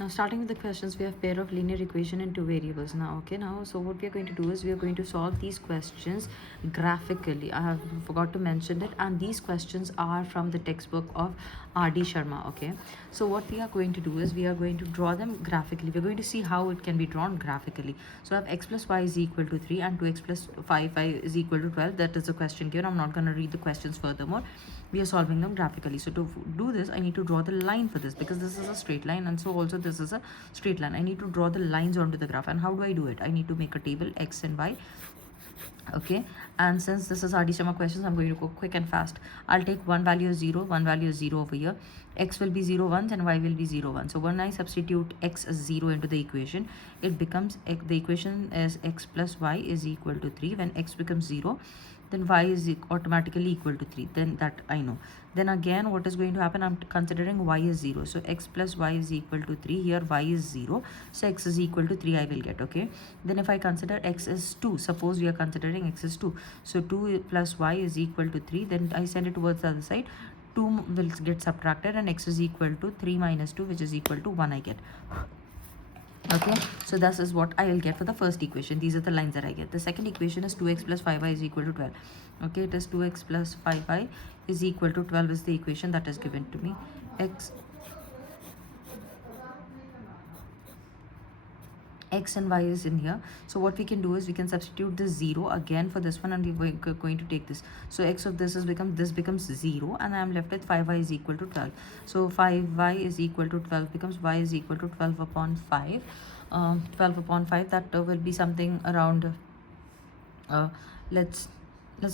Now starting with the questions, we have pair of linear equation and two variables now. Okay, now so what we are going to do is we are going to solve these questions graphically. I have forgot to mention it, and these questions are from the textbook of R.D. Sharma. Okay, so what we are going to do is we are going to draw them graphically. We're going to see how it can be drawn graphically. So I have x plus y is equal to 3 and 2x plus 5y is equal to 12. That is the question given. I'm not going to read the questions furthermore. We are solving them graphically. So to do this, I need to draw the line for this, because this is a straight line, and so also this is a straight line. I need to draw the lines onto the graph. And how do I do it? I need to make a table x and y. Okay, and since this is RD Sharma questions, I'm going to go quick and fast. I'll take one value is 0, one value is 0 over here. X will be 0 once and y will be 0 1. So when I substitute x as 0 into the equation, it becomes, the equation is x plus y is equal to 3. When x becomes 0, then y is automatically equal to 3. Then that I know. Then again, what is going to happen? I'm considering y is 0. So x plus y is equal to 3. Here y is 0. So x is equal to 3 I will get. Okay. Then if I consider x is 2. Suppose we are considering x is 2. So 2 plus y is equal to 3. Then I send it towards the other side. 2 will get subtracted and x is equal to 3 minus 2, which is equal to 1 I get. Okay, so this is what I will get for the first equation. These are the lines that I get. The second equation is 2x plus 5y is equal to 12. Okay, it is 2x plus 5y is equal to 12 is the equation that is given to me. X and y is in here. So what we can do is we can substitute this 0 again for this one, and we're going to take this. So x of this becomes 0, and I am left with 5y is equal to 12. So 5y is equal to 12 becomes y is equal to 12 upon 5. 12 upon 5, that will be something around, let's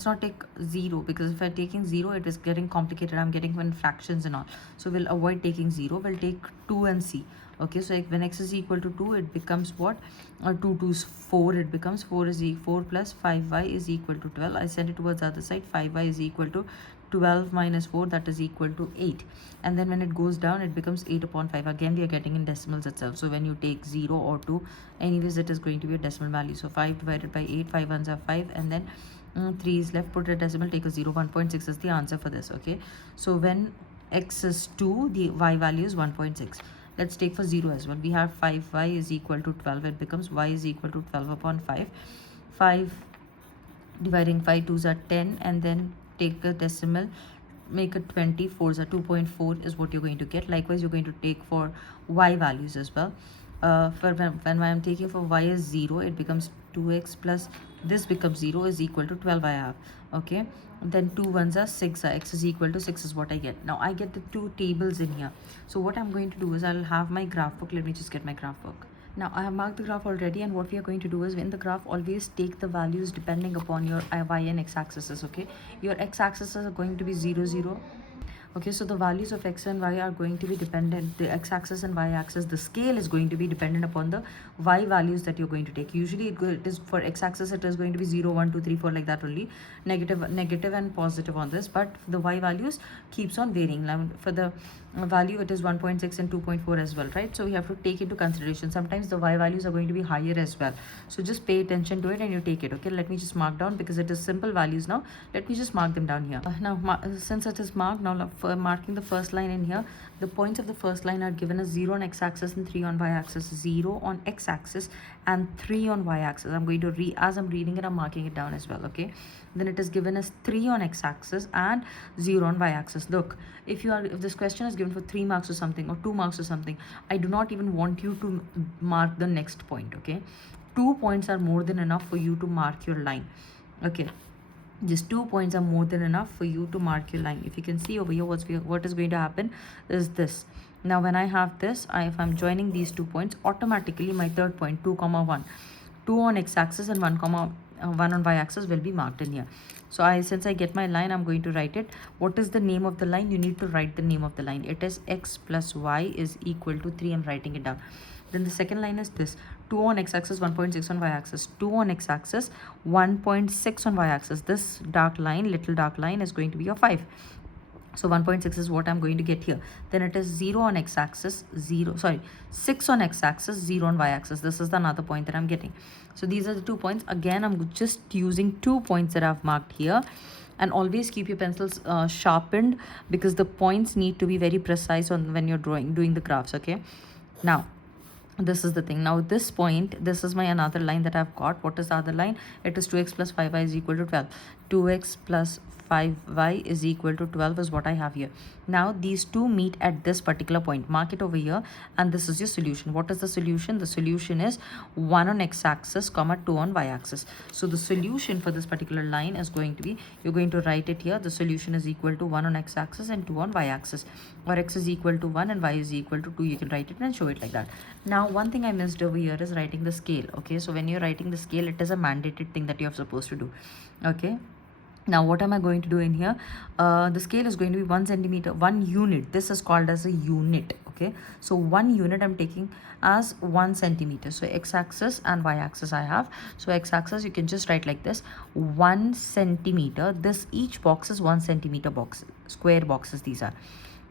not take 0, because if I'm taking 0 it is getting complicated. I'm getting when fractions and all, so we'll avoid taking 0. We'll take 2 and c. Okay, so when x is equal to 2, it becomes what? 2 2 is 4. It becomes 4 plus 5y is equal to 12. I send it towards the other side. 5y is equal to 12 minus 4, that is equal to 8. And then when it goes down, it becomes 8 upon 5. Again, we are getting in decimals itself. So when you take 0 or 2, anyways, it is going to be a decimal value. So 5 divided by 8, 5 ones are 5, and then 3 is left. Put a decimal, take a 0. 1.6 is the answer for this. Okay, so when x is 2, the y value is 1.6. Let's take for 0 as well. We have 5y is equal to 12. It becomes y is equal to 12 upon 5. 5 dividing 5 2s are 10, and then take a decimal, make it 20. 4s are 2.4 is what you're going to get. Likewise, you're going to take for y values as well. For when I'm taking for y is 0, it becomes 2x plus this becomes 0 is equal to 12 I have. Okay, then 2 ones are 6. X is equal to 6 is what I get. Now I get the two tables in here. So what I'm going to do is I'll have my graph book. Let me just get my graph book. Now I have marked the graph already, and what we are going to do is in the graph always take the values depending upon your y and x axis. Okay, your x axis are going to be 0 0. Okay, so the values of x and y are going to be dependent. The x-axis and y-axis, the scale is going to be dependent upon the y values that you're going to take. Usually it is for x-axis, it is going to be 0, 1, 2, 3, 4 like that only. Negative and positive on this. But the y values keeps on varying. Now for the value, it is 1.6 and 2.4 as well, right? So we have to take into consideration. Sometimes the y values are going to be higher as well. So just pay attention to it and you take it. Okay, let me just mark down, because it is simple values now. Let me just mark them down here. Now since it is marked, now for marking the first line in here, the points of the first line are given as 0 on x-axis and 3 on y-axis. 0 on x-axis and 3 on y-axis. I'm going to as I'm reading it, I'm marking it down as well. Okay, then it is given as 3 on x-axis and 0 on y-axis. Look, if this question is given for 3 marks or something, or 2 marks or something, I do not even want you to mark the next point. Okay, 2 points are more than enough for you to mark your line. Okay, just 2 points are more than enough for you to mark your line. If you can see over here, what is going to happen is this. Now when I have this, if I'm joining these 2 points, automatically my third point, 2 comma 1, 2 on x-axis and 1 on y-axis will be marked in here. So since I get my line, I'm going to write it. What is the name of the line? You need to write the name of the line. It is x plus y is equal to 3. I'm writing it down. Then the second line is this: 2 on x-axis, 1.6 on y-axis. 2 on x-axis, 1.6 on y-axis. This dark line, little dark line, is going to be your 5. So 1.6 is what I'm going to get here. Then it is 0 on x-axis, 6 on x-axis, 0 on y-axis. This is the another point that I'm getting. So these are the 2 points. Again, I'm just using 2 points that I've marked here. And always keep your pencils sharpened, because the points need to be very precise on when you're doing the graphs. Okay, now This is the thing. Now this point, this is my another line that I've got. What is the other line? It is 2x plus 5y is equal to 12. 2x plus 5y is equal to 12 is what I have here. Now these two meet at this particular point. Mark it over here, and this is your solution. What is the solution? The solution is 1 on x-axis comma 2 on y-axis. So the solution for this particular line is going to be, you're going to write it here. The solution is equal to 1 on x-axis and 2 on y-axis, or x is equal to 1 and y is equal to 2. You can write it and show it like that. Now one thing I missed over here is writing the scale. Okay, so when you're writing the scale, it is a mandated thing that you're supposed to do. Okay, now what am I going to do in here? The scale is going to be 1 centimeter, 1 unit. This is called as a unit. Okay, so 1 unit I'm taking as 1 centimeter. So x-axis and y-axis I have. So x-axis you can just write like this, 1 centimeter. This each box is 1 centimeter box, square boxes these are.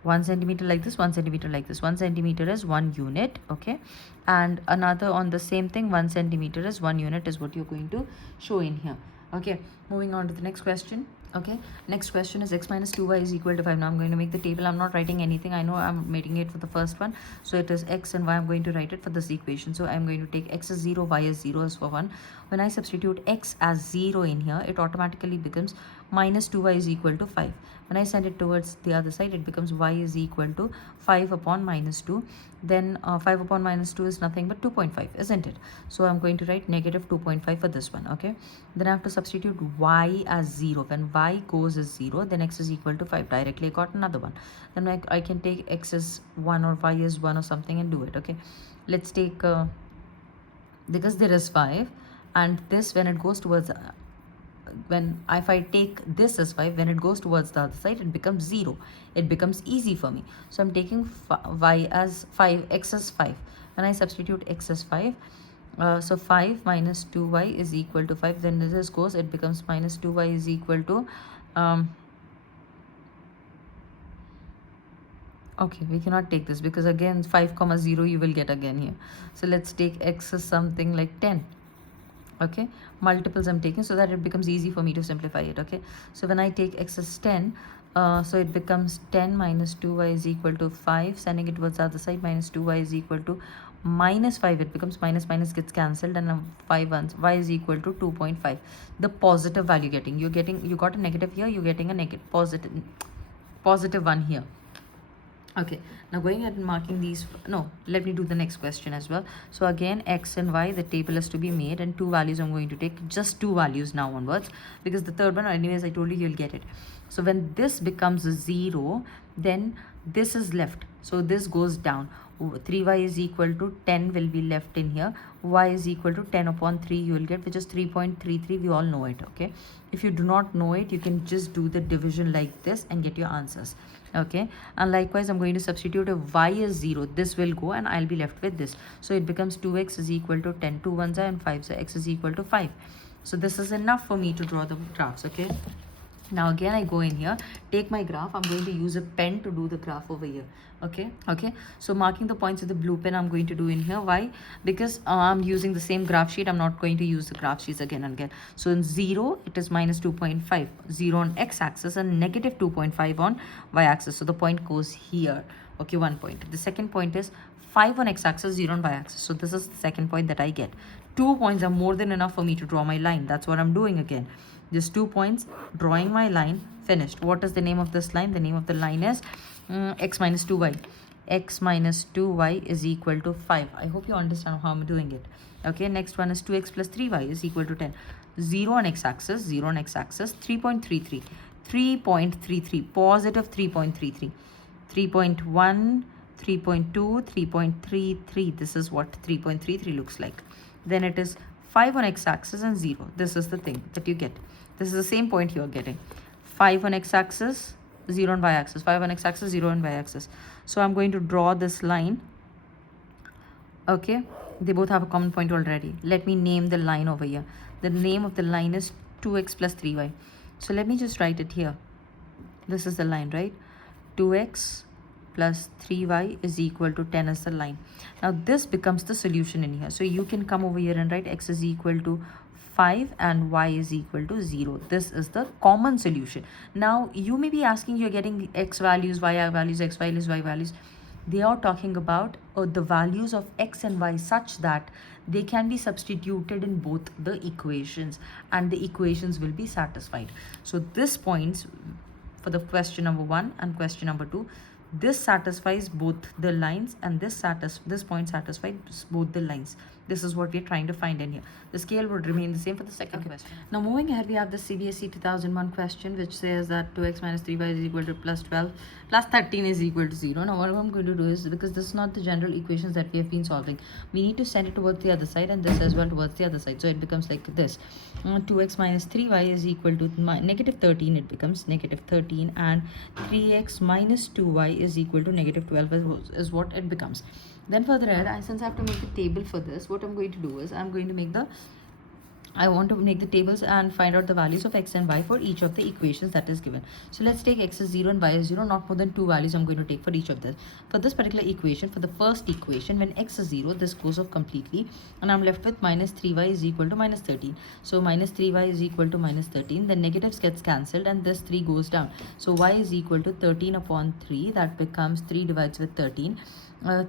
1 centimeter like this, 1 centimeter like this. 1 centimeter is 1 unit. Okay, and another on the same thing, 1 centimeter is 1 unit is what you're going to show in here. Okay, moving on to the next question. Okay, next question is x minus 2y is equal to 5. Now I'm going to make the table. I'm not writing anything. I know I'm making it for the first one. So it is x and y. I'm going to write it for this equation. So I'm going to take x is 0, y is 0 is for 1. When I substitute x as 0 in here, it automatically becomes minus 2y is equal to 5. When I send it towards the other side, it becomes y is equal to 5 upon minus 2. Then 5 upon minus 2 is nothing but 2.5, isn't it? So I'm going to write negative 2.5 for this one. Okay, then I have to substitute y as 0. When y goes as 0, then x is equal to 5. Directly I got another one. Then I can take x as 1 or y is 1 or something and do it. Okay, let's take because there is 5, and this when it goes towards if I take this as 5, when it goes towards the other side, it becomes 0. It becomes easy for me. So I'm taking y as 5, x as 5. When I substitute x as 5, so 5 minus 2y is equal to 5. Then this goes, it becomes minus 2y is equal to okay, we cannot take this because again 5 comma 0 you will get again here. So let's take x as something like 10. Okay, multiples I'm taking so that it becomes easy for me to simplify it. Okay, so when I take x as 10, so it becomes 10 minus 2y is equal to 5. Sending it towards the other side, minus 2y is equal to minus 5. It becomes minus gets cancelled, and 5 ones, y is equal to 2.5. The positive value you got a negative here, you're getting a negative positive one here. Okay, now going ahead and marking these. No, let me do the next question as well. So again, x and y, the table is to be made, and 2 values I'm going to take, just 2 values now onwards, because the third one, anyways, I told you you'll get it. So when this becomes 0, then this is left. So this goes down. 3y is equal to 10 will be left in here. Y is equal to 10 upon 3 you will get, which is 3.33. We all know it. Okay, if you do not know it, you can just do the division like this and get your answers. Okay, and likewise I'm going to substitute if y is 0, this will go and I'll be left with this. So it becomes 2x is equal to 10. 2 ones are and 5, so x is equal to 5. So this is enough for me to draw the graphs. Okay, now again I go in here, take my graph. I'm going to use a pen to do the graph over here. Okay, so marking the points with the blue pen I'm going to do in here. Why? Because I'm using the same graph sheet. I'm not going to use the graph sheets again and again. So in 0 it is minus 2.5, 0 on x-axis and negative 2.5 on y-axis. So the point goes here. Okay, 1 point. The second point is 5 on x-axis, 0 on y-axis. So this is the second point that I get. 2 points are more than enough for me to draw my line. That's what I'm doing again. Just 2 points, drawing my line, finished. What is the name of this line? The name of the line is x minus 2y. X minus 2y is equal to 5. I hope you understand how I'm doing it. Okay, next one is 2x plus 3y is equal to 10. 0 on x-axis, 0 on x-axis, 3.33. 3.33, positive 3.33. 3.1, 3.2, 3.33. This is what 3.33 looks like. Then it is 5 on x-axis and 0. This is the thing that you get. This is the same point you are getting. 5 on x-axis, 0 on y-axis. 5 on x-axis, 0 on y-axis. So I'm going to draw this line. Okay, they both have a common point already. Let me name the line over here. The name of the line is 2x plus 3y. So let me just write it here. This is the line, right? 2x plus 3y is equal to 10 as the line. Now this becomes the solution in here. So you can come over here and write x is equal to 5 and y is equal to 0. This is the common solution. Now you may be asking, you're getting x values, y values, x values, y values. they are talking about the values of x and y such that they can be substituted in both the equations and the equations will be satisfied. So this points for the question number 1 and question number 2, this satisfies both the lines and this point satisfies both the lines. This is what we're trying to find in here. The scale would remain the same for the second question. Now moving ahead, we have the CBSE 2001 question which says that 2x minus 3y is equal to plus 12 plus 13 is equal to 0. Now what I'm going to do is, because this is not the general equations that we have been solving, we need to send it towards the other side and this as well towards the other side. So it becomes like this. 2x minus 3y is equal to negative 13. It becomes negative 13, and 3x minus 2y is equal to negative 12 is what it becomes. Then further ahead, since I have to make a table for this, what I'm going to do is I want to make the tables and find out the values of x and y for each of the equations that is given. So let's take x is 0 and y is 0. Not more than 2 values I'm going to take for each of this. For this particular equation, for the first equation, when x is 0, this goes off completely and I'm left with minus 3y is equal to minus 13. So minus 3y is equal to minus 13. The negatives gets cancelled and this 3 goes down. So y is equal to 13 upon 3. That becomes 3 divides with 13.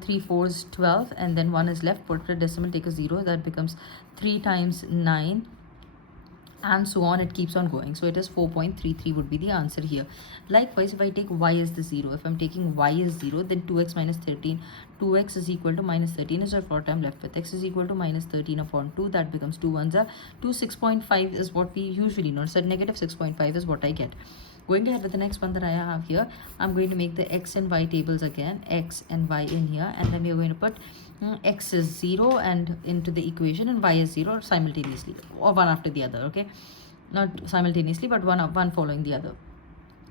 3 4 is 12, and then 1 is left. Put a decimal, take a 0. That becomes 3 times 9, and so on. It keeps on going. So it is 4.33 would be the answer here. Likewise, if I take y as the 0, if I'm taking y as 0, then 2x minus 13, 2x is equal to minus 13 is what I'm left with. X is equal to minus 13 upon 2. That becomes 2 ones are 2. 6.5 is what we usually know. So negative 6.5 is what I get. Going ahead with the next one that I have here, I'm going to make the x and y tables again, x and y in here, and then we are going to put x is 0 and into the equation and y is 0 simultaneously, or one after the other. Okay, not simultaneously but one following the other.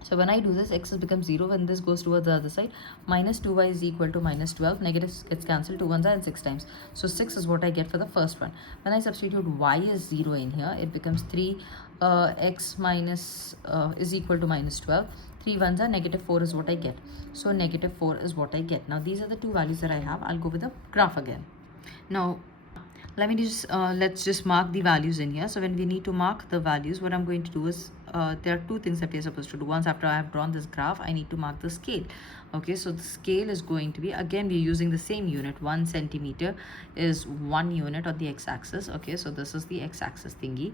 So when I do this, x becomes 0. When this goes towards the other side, minus 2y is equal to minus 12. Negatives gets cancelled. 2 ones are and 6 times. So 6 is what I get for the first one. When I substitute y is 0 in here, it becomes 3 x minus is equal to minus 12. 3 ones are negative 4 is what I get. So negative 4 is what I get. Now these are the two values that I have. I'll go with the graph again. Now let me just let's just mark the values in here. So when we need to mark the values, what I'm going to do is there are two things that we are supposed to do. Once after I have drawn this graph, I need to mark the scale. Okay, so the scale is going to be, again we're using the same unit. 1 centimeter is 1 unit on the x-axis. Okay, so this is the x-axis thingy.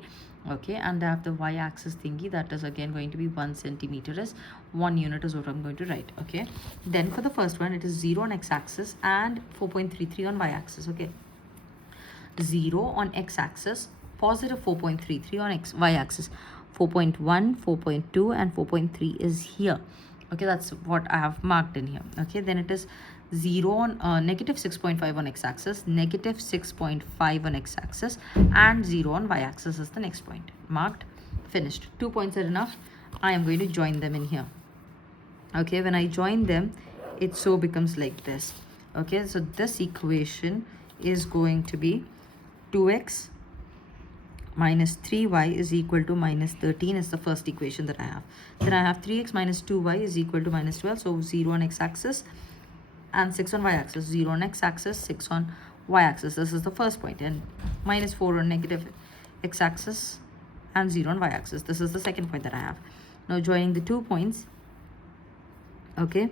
Okay, and I have the y-axis thingy, that is again going to be 1 centimeter is 1 unit is what I'm going to write. Okay, then for the first one, it is 0 on x-axis and 4.33 on y-axis. Okay, 0 on x-axis, positive 4.33 on y-axis, 4.1, 4.2 and 4.3 is here. Okay, that's what I have marked in here. Okay, then it is 0 on negative 6.5 on x-axis, negative 6.5 on x-axis, and 0 on y-axis is the next point. Marked, finished. 2 points are enough. I am going to join them in here. Okay, when I join them, it so becomes like this. Okay, so this equation is going to be 2x minus 3y is equal to minus 13 is the first equation that I have. Then I have 3x minus 2y is equal to minus 12. So 0 on x-axis and 6 on y-axis. 0 on x-axis, 6 on y-axis. This is the first point. And minus 4 on negative x-axis and 0 on y-axis. This is the second point that I have. Now joining the 2 points. Okay,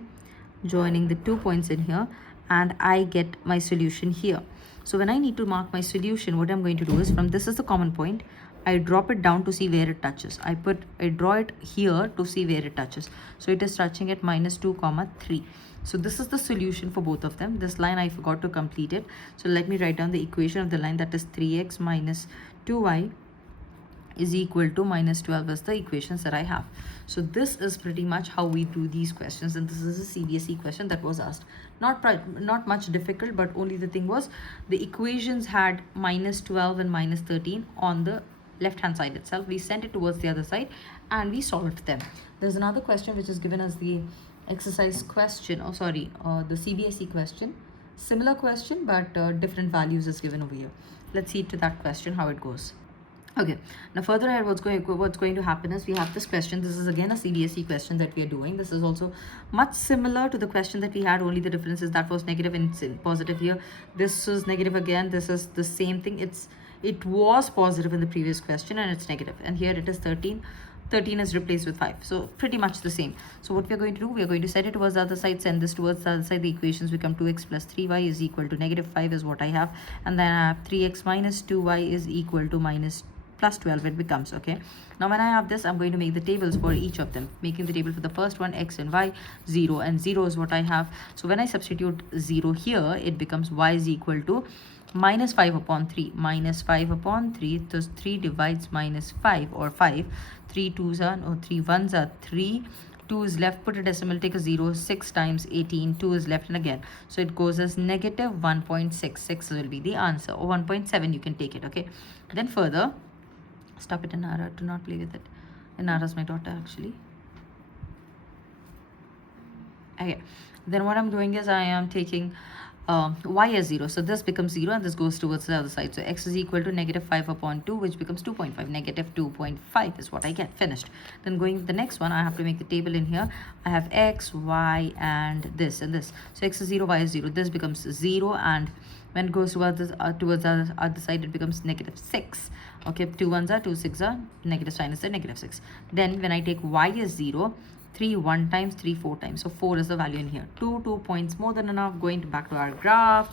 joining the 2 points in here, and I get my solution here. So when I need to mark my solution, what I'm going to do is, from this is the common point, I drop it down to see where it touches. I draw it here to see where it touches. So it is touching at minus 2 comma 3. So this is the solution for both of them. This line I forgot to complete it. So let me write down the equation of the line, that is 3x minus 2y is equal to minus 12 as the equations that I have. So this is pretty much how we do these questions, and this is a CBSE question that was asked. Not much difficult, but only the thing was the equations had minus 12 and minus 13 on the left hand side itself. We sent it towards the other side and we solved them. There's another question which is given as the exercise question, the CBSE question. Similar question, but different values is given over here. Let's see to that question how it goes. Okay, now further ahead, what's going to happen is we have this question. This is again a CBSE question that we are doing. This is also much similar to the question that we had, only the difference is that was negative and positive here. This is negative again. This is the same thing. It was positive in the previous question and it's negative, and here it is 13 13 is replaced with 5. So pretty much the same. So what we're going to do, we're going to set it towards the other side, send this towards the other side. The equations become 2x plus 3y is equal to negative 5 is what I have. And then I have 3x minus 2y is equal to minus plus 12 it becomes. Okay, now when I have this, I'm going to make the tables for each of them, making the table for the first one x and y. 0 and 0 is what I have. So when I substitute 0 here, it becomes y is equal to minus 5 upon 3. Minus 5 upon 3, thus 3 divides minus 5 or 5. 3 2s are, no, 3 1s are 3. 2 is left, put a decimal, take a 0, 6 times 18, 2 is left, and again. So it goes as negative 1.66 will be the answer, or 1.7 you can take it. Okay, then further, stop it, Inara, do not play with it. Inara's my daughter actually. Okay, then what I'm doing is I am taking y as 0, so this becomes 0 and this goes towards the other side. So x is equal to negative 5 upon 2, which becomes 2.5. Negative 2.5 is what I get. Finished. Then going to the next one, I have to make the table in here. I have x, y, and this and this. So x is 0, y is 0. This becomes 0, and when it goes towards the other side, it becomes negative 6. Okay, 2 1s are 2, 6 are negative sign is the negative 6. Then when I take y as 0, 3 1 times, 3 4 times, so 4 is the value in here. 2 points more than enough. Going back to our graph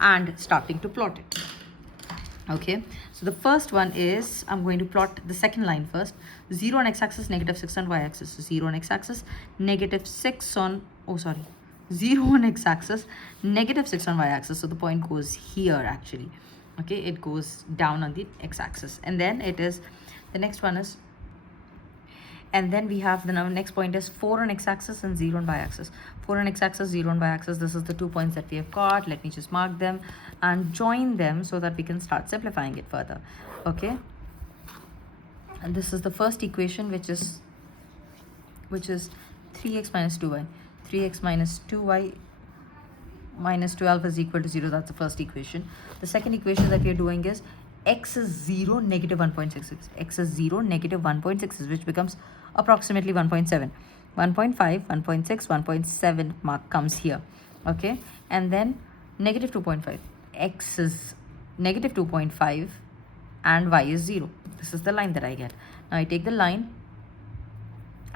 and starting to plot it. Okay, so the first one is, I'm going to plot the second line first. 0 on x-axis, negative 6 on y-axis. So 0 on x-axis, negative 6 on, 0 on x-axis, negative 6 on y-axis. So the point goes here actually. Okay, it goes down on the x-axis, and then it is, the next one is, and then we have the next point is 4 on x-axis and 0 on y-axis. 4 on x-axis, 0 on y-axis. This is the 2 points that we have got. Let me just mark them and join them so that we can start simplifying it further. Okay, and this is the first equation, which is 3x minus 2y. 3x minus 2y minus 12 is equal to 0. That's the first equation. The second equation that we are doing is x is 0, negative 1.66. X is 0, negative 1.66, which becomes approximately 1.7. 1.5, 1.6, 1.7 mark comes here. Okay, and then negative 2.5. X is negative 2.5 and y is 0. This is the line that I get. Now I take the line.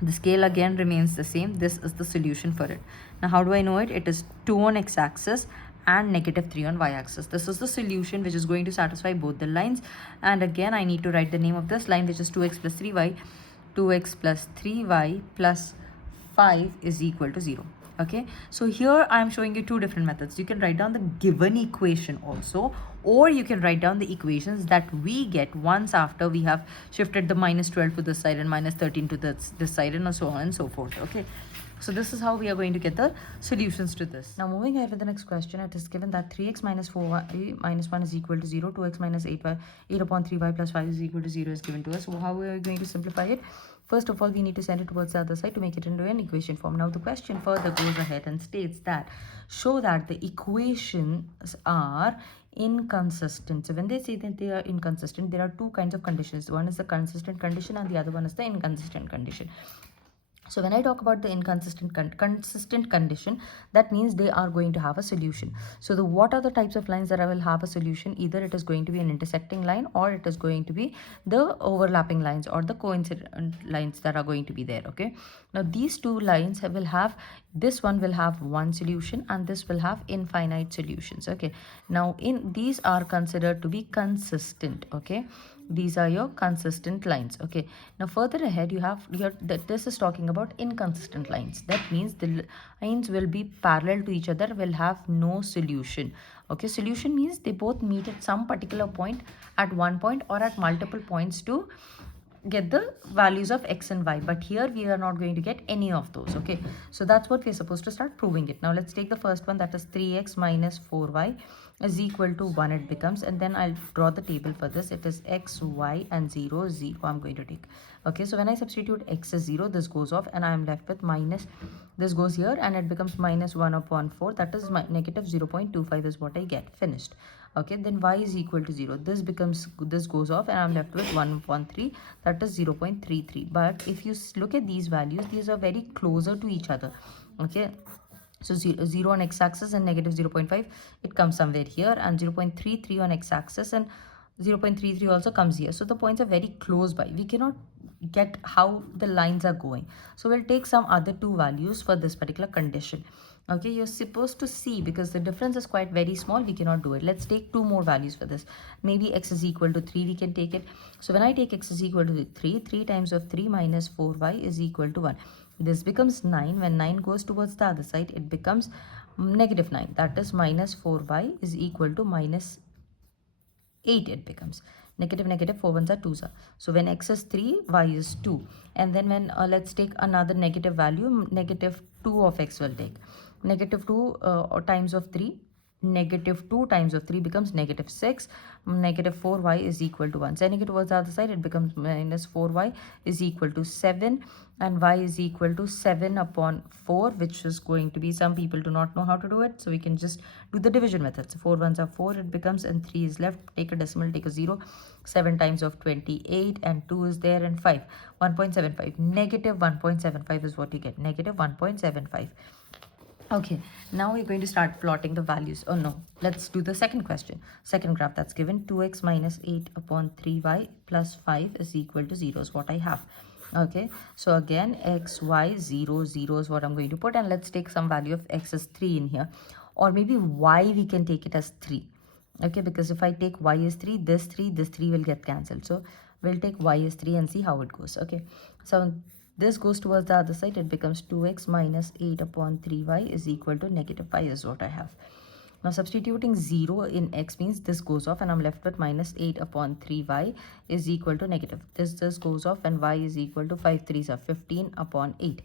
The scale again remains the same. This is the solution for it. Now how do I know it? It is 2 on x-axis and negative 3 on y-axis. This is the solution which is going to satisfy both the lines. And again, I need to write the name of this line, which is 2x plus 3y. 2x plus 3y plus 5 is equal to 0. Okay, so here I am showing you two different methods. You can write down the given equation also, or you can write down the equations that we get once after we have shifted the minus 12 to this side and minus 13 to this side, and so on and so forth. Okay, so this is how we are going to get the solutions to this. Now moving ahead with the next question, it is given that 3x minus 4y minus 1 is equal to 0, 2x minus 8 upon 3y plus 5 is equal to 0 is given to us. So how are we going to simplify it? First of all, we need to send it towards the other side to make it into an equation form. Now the question further goes ahead and states that show that the equations are inconsistent. So when they say that they are inconsistent, there are two kinds of conditions. One is the consistent condition and the other one is the inconsistent condition. So when I talk about the inconsistent consistent condition, that means they are going to have a solution. So what are the types of lines that I will have a solution? Either it is going to be an intersecting line, or it is going to be the overlapping lines or the coincident lines that are going to be there. Okay, now these two lines will have, this one will have one solution and this will have infinite solutions. Okay, now these are considered to be consistent. Okay, these are your consistent lines. Okay, now further ahead you have here that this is talking about inconsistent lines. That means the lines will be parallel to each other, will have no solution. Okay, solution means they both meet at some particular point, at one point or at multiple points to get the values of x and y, but here we are not going to get any of those. Okay, so that's what we're supposed to start proving it. Now let's take the first one, that is 3x minus 4y is equal to 1 it becomes, and then I'll draw the table for this. It is x, y and 0 I'm going to take. Okay, so when I substitute x as 0, this goes off and I am left with minus, this goes here and it becomes minus 1 upon 4, that is negative 0.25 is what I get. Finished. Okay, then y is equal to 0, this goes off and I'm left with 1 upon 3, that is 0.33. but if you look at these values, these are very closer to each other. Okay, so 0 on x-axis and negative 0.5, it comes somewhere here, and 0.33 on x-axis and 0.33 also comes here. So the points are very close by. We cannot get how the lines are going. So we'll take some other two values for this particular condition. Okay, you're supposed to see, because the difference is quite very small, we cannot do it. Let's take two more values for this. Maybe x is equal to 3, we can take it. So when I take x is equal to 3, 3 times of 3 minus 4y is equal to 1. This becomes 9. When 9 goes towards the other side, it becomes negative 9. That is minus 4y is equal to minus 8. It becomes negative negative, 4 ones are 2s are. So when x is 3, y is 2. And then when let's take another negative value, negative 2 of x will take. Negative 2 times of 3, negative 2 times of 3 becomes negative 6. Negative 4y is equal to 1. Sending it towards the other side, it becomes minus 4y is equal to 7, and y is equal to 7 upon 4, which is going to be, some people do not know how to do it, so we can just do the division method. So 4 ones are 4, it becomes, and 3 is left. Take a decimal, take a 0. 7 times of 28, and 2 is there, and 5. 1.75. Negative 1.75 is what you get. Negative 1.75. Okay, now we're going to start plotting the values. Oh no, let's do the second question. Second graph that's given, 2x minus 8 upon 3y plus 5 is equal to 0 is what I have. Okay, so again, x, y, 0, 0 is what I'm going to put, and let's take some value of x as 3 in here. Or maybe y, we can take it as 3. Okay, because if I take y as 3, this 3 will get cancelled. So we'll take y as 3 and see how it goes. Okay, so this goes towards the other side, it becomes 2x minus 8 upon 3y is equal to negative 5 is what I have. Now substituting 0 in x means this goes off, and I'm left with minus 8 upon 3y is equal to negative. This goes off, and y is equal to 5 3s are 15 upon 8.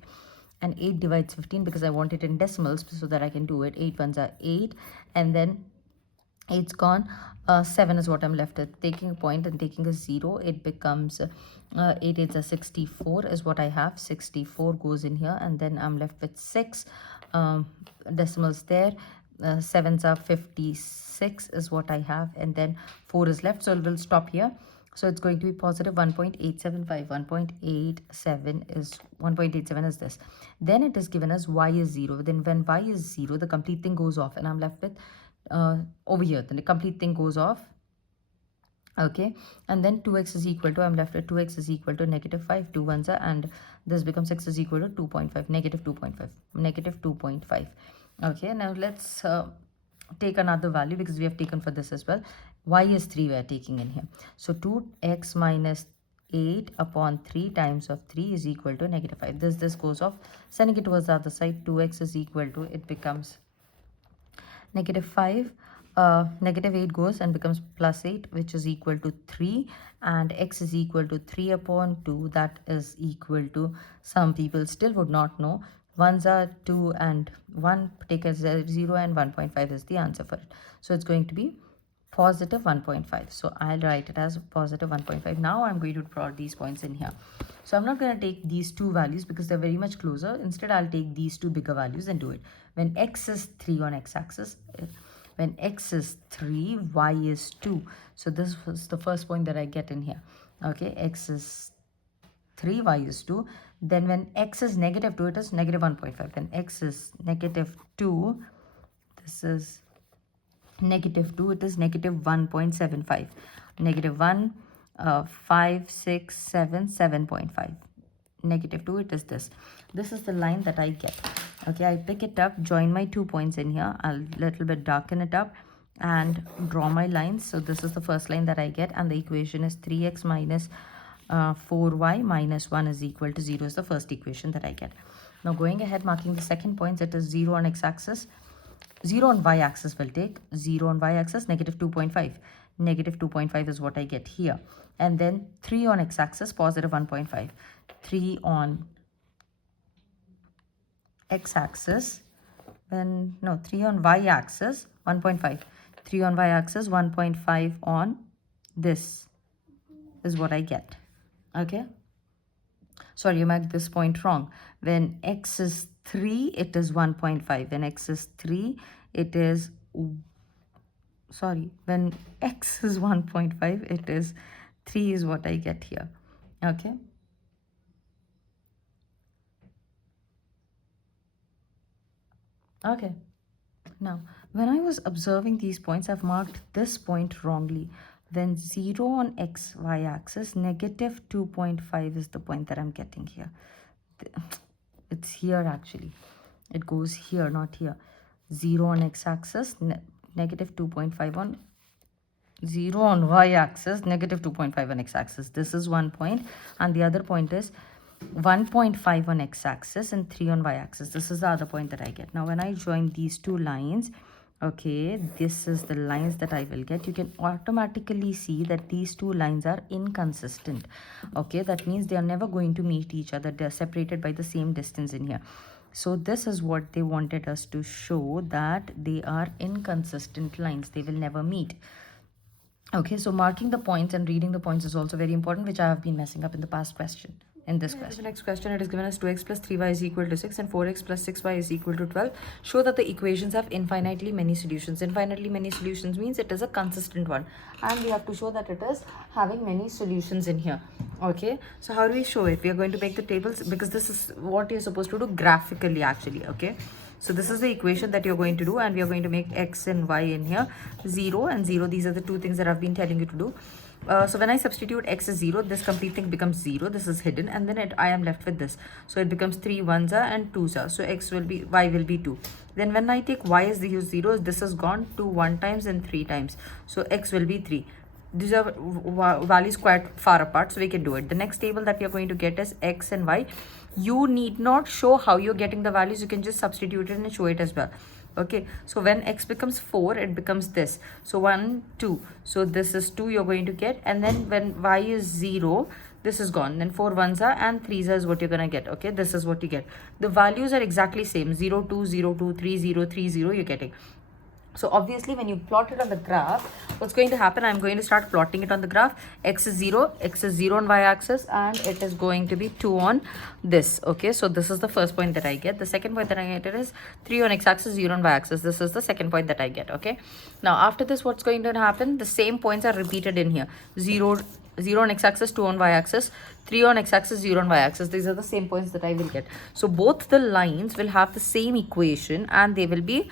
And 8 divides 15 because I want it in decimals so that I can do it. 8 ones are 8, and then 8's gone. 7 is what I'm left with. Taking a point and taking a 0, it becomes 8 8s are 64 is what I have. 64 goes in here, and then I'm left with 6 decimals there. 7s are 56 is what I have, and then 4 is left, so we'll stop here. So it's going to be positive 1.875. 1.87 is this. Then it is given as y is 0. Then when y is 0, the complete thing goes off, and I'm left with over here, then the complete thing goes off. Okay, and then 2x is equal to, I'm left with 2x is equal to negative 5. 2 ones are, and this becomes x is equal to 2.5, negative 2.5, negative 2.5. Okay, now let's take another value, because we have taken for this as well. Y is 3 we are taking in here. So 2x minus 8 upon 3 times of 3 is equal to negative 5. This goes off. Sending it towards the other side, 2x is equal to, it becomes negative 5. Negative 8 goes and becomes plus 8, which is equal to 3, and x is equal to 3 upon 2, that is equal to, some people still would not know, 1s are 2 and 1, take as 0, and 1.5 is the answer for it. So it's going to be positive 1.5. So I'll write it as positive 1.5. Now I'm going to plot these points in here. So I'm not going to take these two values because they're very much closer. Instead, I'll take these two bigger values and do it. When x is 3 on x-axis, when x is 3, y is 2. So this was the first point that I get in here. Okay, x is 3, y is 2. Then when x is negative 2, it is negative 1.5. When x is negative 2, this is negative 2, it is negative 1.75. Negative 1, 5, 6, 7, 7.5. Negative 2, it is this. This is the line that I get. Okay, I pick it up, join my 2 points in here. I'll little bit darken it up and draw my lines. So this is the first line that I get, and the equation is 3x minus 4y minus 1 is equal to 0 is the first equation that I get. Now going ahead, marking the second point, it is 0 on x-axis. 0 on y-axis will take 0 on y-axis, negative 2.5. Negative 2.5 is what I get here. And then 3 on x-axis, positive 1.5. 3 on x-axis, when, no, 3 on y-axis, 1.5. 3 on y-axis, 1.5 on this is what I get. Okay. Sorry, you marked this point wrong. When x is 3, it is 1.5. When x is 3, it is, sorry, when x is 1.5, it is 3 is what I get here. Okay. Okay. Now, when I was observing these points, I've marked this point wrongly. then 0 on x y axis, negative 2.5 is the point that I'm getting here. It's here actually. It goes here, not here. 0 on x-axis, negative 2.5 on 0 on y-axis, negative 2.5 on x-axis. This is one point. And the other point is 1.5 on x-axis and 3 on y-axis. This is the other point that I get. Now, when I join these two lines, okay, this is the lines that I will get. You can automatically see that these two lines are inconsistent. Okay, that means they are never going to meet each other. They are separated by the same distance in here. So this is what they wanted us to show, that they are inconsistent lines. They will never meet. Okay, so marking the points and reading the points is also very important, which I have been messing up in the past question. In this question. The next question, it is given as 2x plus 3y is equal to 6 and 4x plus 6y is equal to 12. Show that the equations have infinitely many solutions. Infinitely many solutions means it is a consistent one. And we have to show that it is having many solutions in here. Okay, so how do we show it? We are going to make the tables, because this is what you're supposed to do graphically actually. Okay. So this is the equation that you're going to do, and we are going to make x and y in here 0 and 0. These are the two things that I've been telling you to do. So when I substitute x is 0, this complete thing becomes 0. This is hidden, and then I am left with this. So it becomes 3 ones are and 2s are. So x will be, y will be 2. Then when I take y as the 0, this is gone 2 1 times and 3 times. So x will be 3. These are values quite far apart, so we can do it. The next table that we are going to get is x and y. You need not show how you're getting the values. You can just substitute it and show it as well. Okay, so when x becomes 4, it becomes this. So 1 2, so this is 2 you're going to get. And then when y is 0, this is gone. Then 4 ones are and 3s are is what you're gonna get. Okay, this is what you get. The values are exactly same, 0 2 0 2 3 0 3 0 you're getting. So obviously when you plot it on the graph, what's going to happen, I'm going to start plotting it on the graph. X is 0 on y-axis, and it is going to be 2 on this. Okay, so this is the first point that I get. The second point that I get is 3 on x-axis, 0 on y-axis. This is the second point that I get. Okay, now after this, what's going to happen, the same points are repeated in here. 0 on x-axis, 2 on y-axis, 3 on x-axis, 0 on y-axis. These are the same points that I will get. So both the lines will have the same equation, and they will be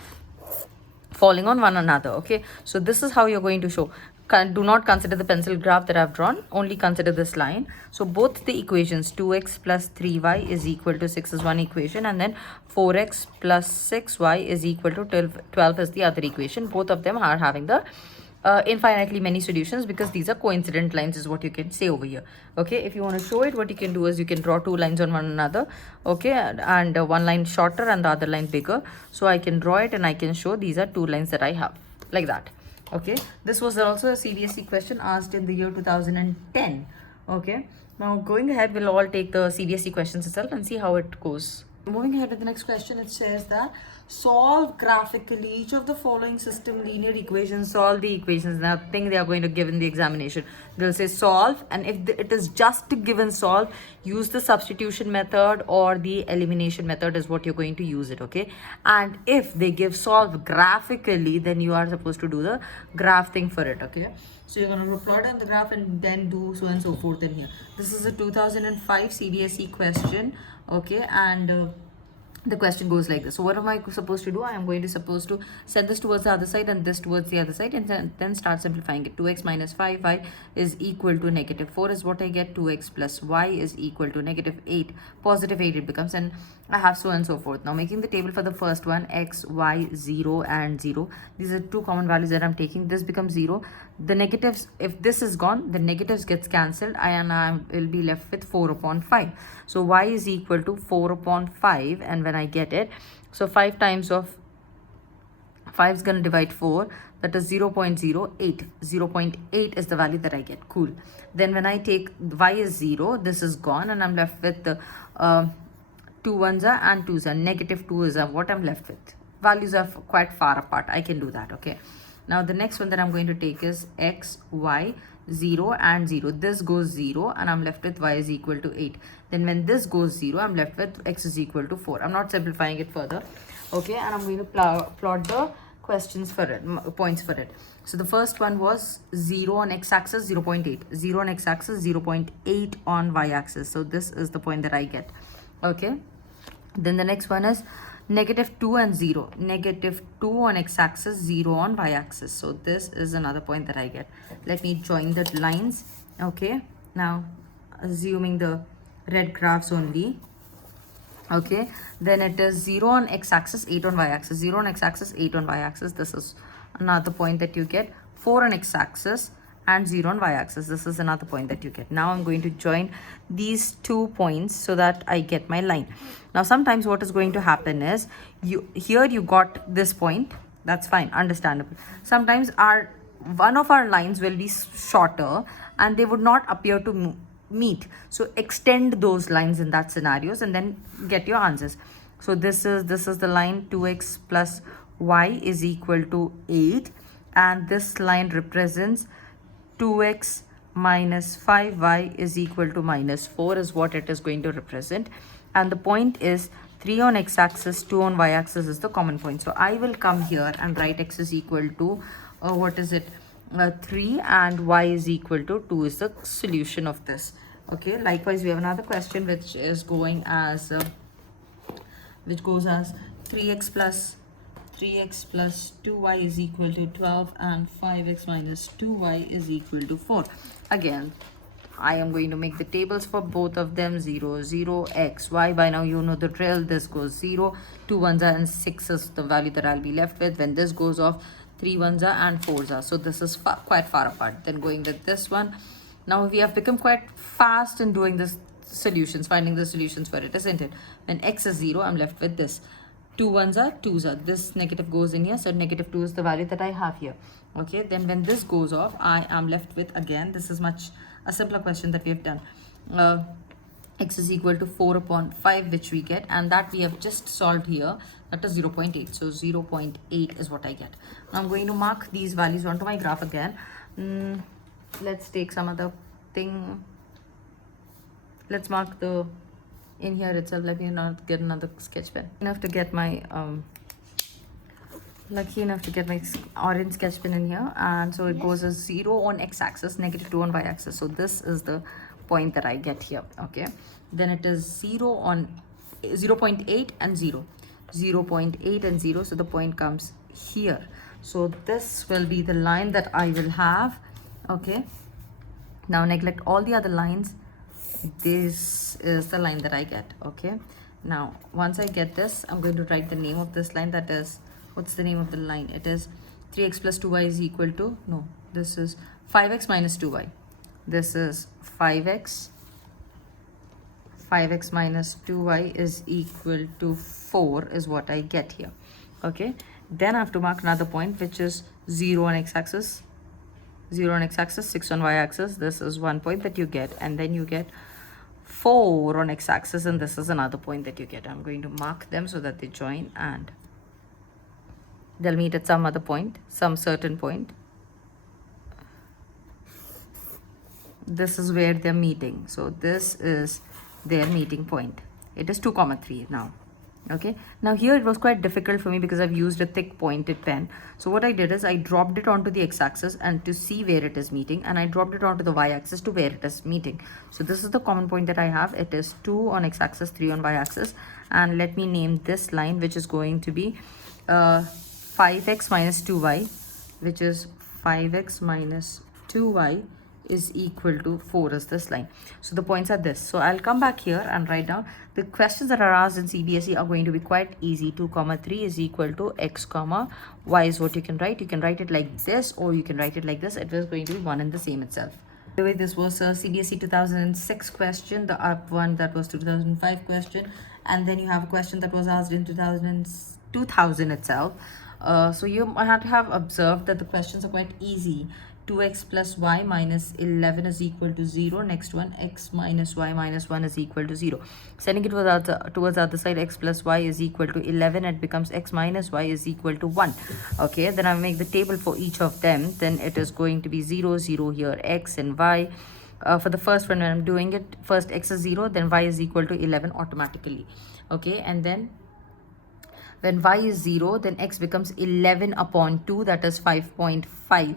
falling on one another. Okay, so this is how you're going to show. Do not consider the pencil graph that I've drawn, only consider this line. So both the equations, 2x plus 3y is equal to 6 is one equation, and then 4x plus 6y is equal to 12 is the other equation. Both of them are having the infinitely many solutions, because these are coincident lines is what you can say over here. Okay, if you want to show it, what you can do is you can draw two lines on one another. Okay, and one line shorter and the other line bigger. So I can draw it and I can show these are two lines that I have, like that. Okay, this was also a CBSE question asked in the year 2010. Okay, now going ahead, we'll all take the CBSE questions itself and see how it goes. Moving ahead to the next question, it says that solve graphically each of the following system linear equations. Solve the equations. Now, I think they are going to give in the examination. They'll say solve, and if it is just given solve, use the substitution method or the elimination method is what you're going to use it. Okay, and if they give solve graphically, then you are supposed to do the graph thing for it. Okay, so you're going to plot on the graph and then do so and so forth in here. This is a 2005 CBSE question. Okay, and the question goes like this. So what am I supposed to do? I am going to supposed to set this towards the other side and this towards the other side, and then start simplifying it. 2x minus 5y is equal to negative 4 is what I get. 2x plus y is equal to negative 8. Positive 8 it becomes, and I have so and so forth. Now making the table for the first one, x, y, 0 and 0. These are two common values that I'm taking. This becomes 0. The negatives, if this is gone, the negatives gets cancelled, and I will be left with 4 upon 5. So y is equal to 4 upon 5, and when I get it, so 5 times of 5 is going to divide 4, that is 0 0.08. 0 0.8 is the value that I get. Cool. Then when I take y is 0, this is gone, and I'm left with the 2 ones are and 2s are. Negative 2 is what I'm left with. Values are quite far apart. I can do that. Okay. Now the next one that I'm going to take is x, y, 0 and 0. This goes 0, and I'm left with y is equal to 8. Then when this goes 0, I'm left with x is equal to 4. I'm not simplifying it further. Okay, and I'm going to plot the questions for it, points for it. So the first one was 0 on x-axis, 0 0.8. 0 on x-axis, 0 0.8 on y-axis. So this is the point that I get. Okay. Then the next one is negative 2 and 0. Negative 2 on x-axis, 0 on y-axis. So this is another point that I get. Let me join the lines. Okay, now assuming the red graphs only. Okay, then it is 0 on x-axis, 8 on y-axis. 0 on x-axis, 8 on y-axis. This is another point that you get. 4 on x-axis and 0 on y-axis. This is another point that you get. Now I'm going to join these 2 points so that I get my line. Now sometimes what is going to happen is, here you got this point. That's fine, understandable. Sometimes one of our lines will be shorter and they would not appear to meet. So extend those lines in that scenarios and then get your answers. So this is the line 2x plus y is equal to 8, and this line represents 2x minus 5y is equal to minus 4 is what it is going to represent. And the point is 3 on x-axis, 2 on y-axis is the common point. So I will come here and write x is equal to, 3 and y is equal to 2 is the solution of this. Okay, likewise we have another question which is going as, which goes as 3x plus 2y is equal to 12 and 5x minus 2y is equal to 4. Again, I am going to make the tables for both of them. 0, 0, x, y. By now you know the drill. This goes 0, 2 ones are, and 6 is the value that I'll be left with. When this goes off, 3 ones are and 4s are. So this is quite far apart. Then going with this one. Now we have become quite fast in doing this solutions, finding the solutions for it, isn't it? When x is 0, I'm left with this. 2 ones are, 2s are. This negative goes in here, so negative 2 is the value that I have here. Okay, then when this goes off, I am left with, again, this is a simpler question that we have done. X is equal to 4 upon 5, which we get, and that we have just solved here. That is 0.8. So 0.8 is what I get. Now I'm going to mark these values onto my graph again. Let's take some other thing. Let's mark the in here itself. Let me not get another sketch pen. Enough to get my lucky enough to get my orange sketch pen in here, and so it goes as 0 on x-axis, negative 2 on y-axis. So this is the point that I get here. Okay, then it is 0 on 0.8 and 0, 0.8 and 0. So the point comes here. So this will be the line that I will have. Okay, now neglect all the other lines. This is the line that I get. Okay, now once I get this, I'm going to write the name of this line. That is, what's the name of the line? It is 3x plus 2y is equal to, no, this is 5x minus 2y. This is 5x minus 2y is equal to 4 is what I get here. Okay, then I have to mark another point, which is 0 on x-axis, 0 on x-axis, 6 on y-axis. This is one point that you get, and then you get 4 on x-axis, and this is another point that you get. I'm going to mark them so that they join and they'll meet at some other point, some certain point. This is where they're meeting. So this is their meeting point. It is 2, 3 now. Okay, now here it was quite difficult for me because I've used a thick pointed pen. So what I did is I dropped it onto the x-axis and to see where it is meeting, and I dropped it onto the y-axis to where it is meeting. So this is the common point that I have. It is 2 on x-axis, 3 on y-axis, and let me name this line, which is going to be 5x minus 2y, which is 5x minus 2y is equal to 4 is this line. So the points are this. So I'll come back here and write down the questions that are asked in CBSE are going to be quite easy. 2, 3 is equal to x, y is what you can write. You can write it like this, or you can write it like this. It is going to be one and the same itself. By the way, this was a CBSE 2006 question, the up one that was 2005 question, and then you have a question that was asked in 2000 itself. So you might have observed that the questions are quite easy. 2x plus y minus 11 is equal to 0. Next one, x minus y minus 1 is equal to 0. Sending it towards the other side, x plus y is equal to 11. It becomes x minus y is equal to 1. Okay, then I make the table for each of them. Then it is going to be 0, 0 here, x and y. For the first one, when I'm doing it, first x is 0, then y is equal to 11 automatically. Okay, and then when y is 0, then x becomes 11 upon 2, that is 5.5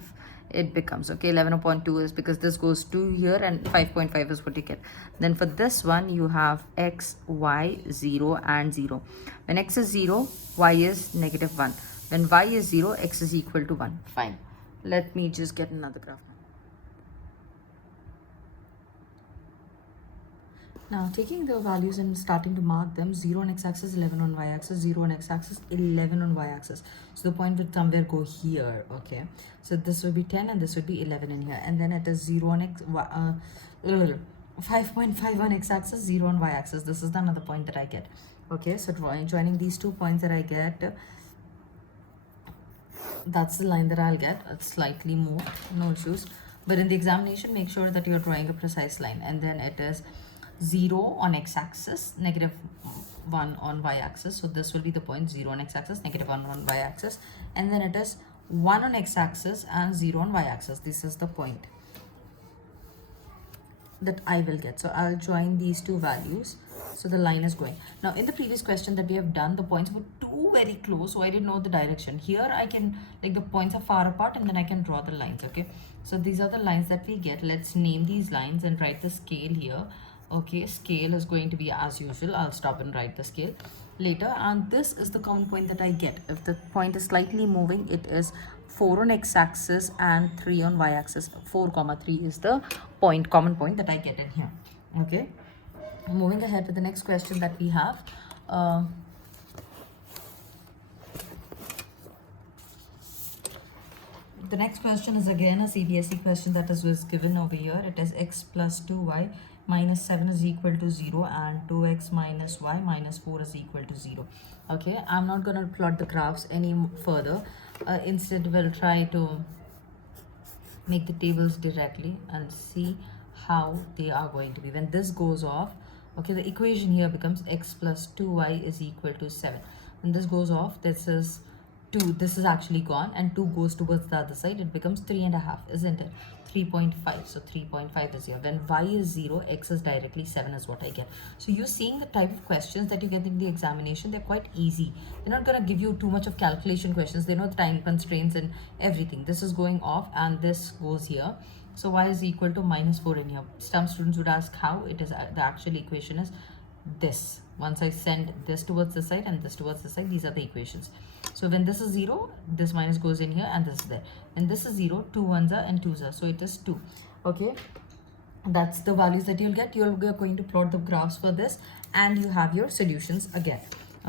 it becomes, okay, 11 upon 2 is because this goes to here and 5.5 is what you get. Then for this one you have x, y, 0 and 0. When x is 0, y is negative 1. When y is 0, x is equal to 1. Fine. Let me just get another graph. Now taking the values and starting to mark them, 0 on x-axis, 11 on y-axis, 0 on x-axis, 11 on y-axis. So the point would somewhere go here, okay? So this would be 10 and this would be 11 in here. And then it is 0 on 5.5 on x-axis, 0 on y-axis. This is the another point that I get. Okay, so joining these 2 points that I get, that's the line that I'll get. It's slightly moved, no issues. But in the examination, make sure that you're drawing a precise line. And then it is 0 on x-axis, negative 1 on y-axis. So this will be the point, 0 on x-axis, negative 1 on y-axis. And then it is 1 on x-axis and 0 on y-axis. This is the point that I will get. So I'll join these two values. So the line is going. Now in the previous question that we have done, the points were too very close, so I didn't know the direction. Here I can, like, the points are far apart and then I can draw the lines, okay? So these are the lines that we get. Let's name these lines and write the scale here. Okay, scale is going to be as usual. I'll stop and write the scale later. And this is the common point that I get. If the point is slightly moving, it is 4 on x-axis and 3 on y-axis. 4 comma 3 is the point, common point that I get in here. Okay, moving ahead to the next question that we have. The next question is again a CBSE question that was given over here. It is x plus 2y minus 7 is equal to 0 and 2x minus y minus 4 is equal to 0. Okay, I'm not going to plot the graphs any further. Instead, we'll try to make the tables directly and see how they are going to be. When this goes off, okay, the equation here becomes x plus 2y is equal to 7. When this goes off, this is 2, this is actually gone, and 2 goes towards the other side, it becomes 3.5, isn't it? 3.5, so 3.5 is here. When y is 0, x is directly 7 is what I get. So you're seeing the type of questions that you get in the examination, they're quite easy. They're not going to give you too much of calculation questions. They know the time constraints and everything. This is going off and this goes here. So y is equal to minus 4 in here. Some students would ask how. It is the actual equation is this. Once I send this towards the side and this towards the side, these are the equations. So when this is 0, this minus goes in here and this is there. When this is 0, 2 ones are and 2s are. So it is 2. Okay, that's the values that you'll get. You're going to plot the graphs for this and you have your solutions again.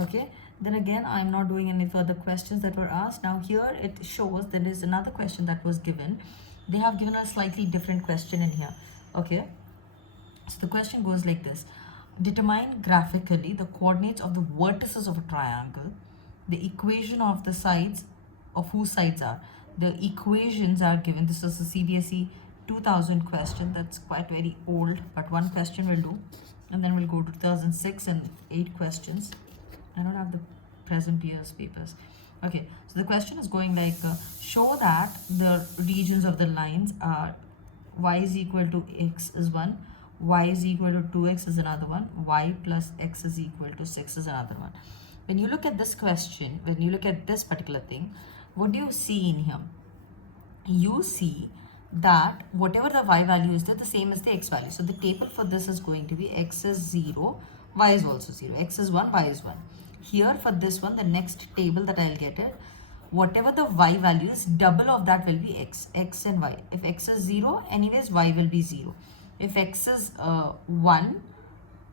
Okay, then again, I'm not doing any further questions that were asked. Now here it shows there is another question that was given. They have given a slightly different question in here. Okay, so the question goes like this. Determine graphically the coordinates of the vertices of a triangle, the equation of the sides of whose sides are. The equations are given. This is a CBSE 2000 question. That's quite very old, but one question will do. And then we'll go to 2006 and 8 questions. I don't have the present year's papers. Okay, so the question is going like, show that the regions of the lines are y is equal to x is one, y is equal to 2x is another one, y plus x is equal to 6 is another one. When you look at this question, when you look at this particular thing, what do you see in here? You see that whatever the y value is, they're the same as the x value. So the table for this is going to be x is 0, y is also 0, x is 1, y is 1. Here for this one, the next table that I'll get it, whatever the y value is, double of that will be x and y. If x is 0, anyways, y will be 0. If x is 1,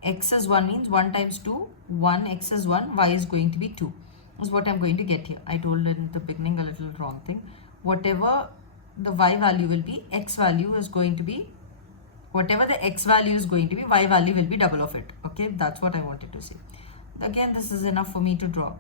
x is 1 means 1 times 2, 1, x is 1, y is going to be 2. Is what I'm going to get here. I told in the beginning a little wrong thing. Whatever the y value will be, x value is going to be, whatever the x value is going to be, y value will be double of it. Okay, that's what I wanted to say. Again, this is enough for me to draw.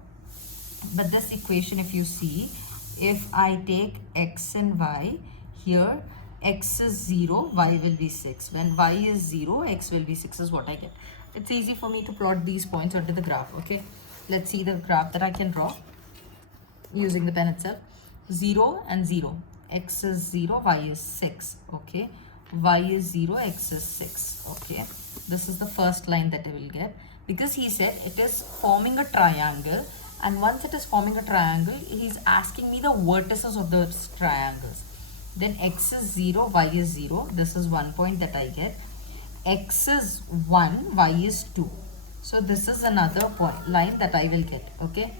But this equation, if you see, if I take x and y, here x is 0, y will be 6. When y is 0, x will be 6 is what I get. It's easy for me to plot these points onto the graph. Okay, let's see the graph that I can draw using the pen itself. 0 and 0. X is 0, y is 6. Okay, y is 0, x is 6. Okay, this is the first line that I will get, because he said it is forming a triangle, and once it is forming a triangle, he is asking me the vertices of those triangles. then x is 0, y is 0. This is 1 point that I get. X is 1, y is 2. So this is another point line that I will get. Okay,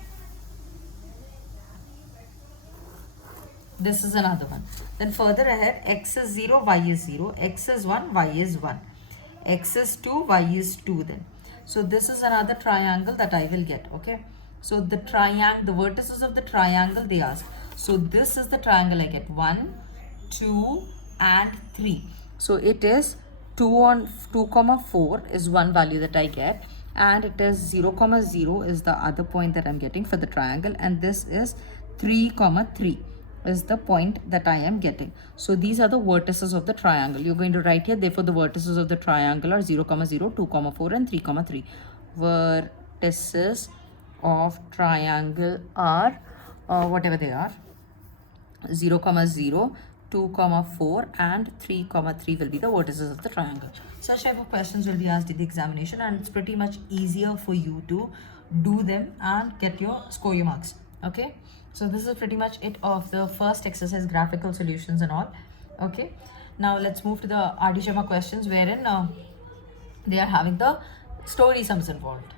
this is another one. Then further ahead, x is 0, y is 0, x is 1, y is 1, x is 2, y is 2 then. So this is another triangle that I will get. Okay, so the vertices of the triangle they ask. So this is the triangle I get, 1, 2 and 3. So it is 2 comma 4 is one value that I get, and it is 0 comma 0 is the other point that I'm getting for the triangle, and this is 3 comma 3 is the point that I am getting. So these are the vertices of the triangle. You're going to write here, therefore the vertices of the triangle are 0 comma 0, 2 comma 4 and 3 comma 3. Vertices of triangle are whatever they are, 0 comma 0, 2 comma 4 and 3 comma 3 will be the vertices of the triangle. Such type of questions will be asked in the examination, and it's pretty much easier for you to do them and score your marks. Okay, so this is pretty much it of the first exercise, graphical solutions and all. Okay, now let's move to the RD Sharma questions, wherein they are having the story sums involved.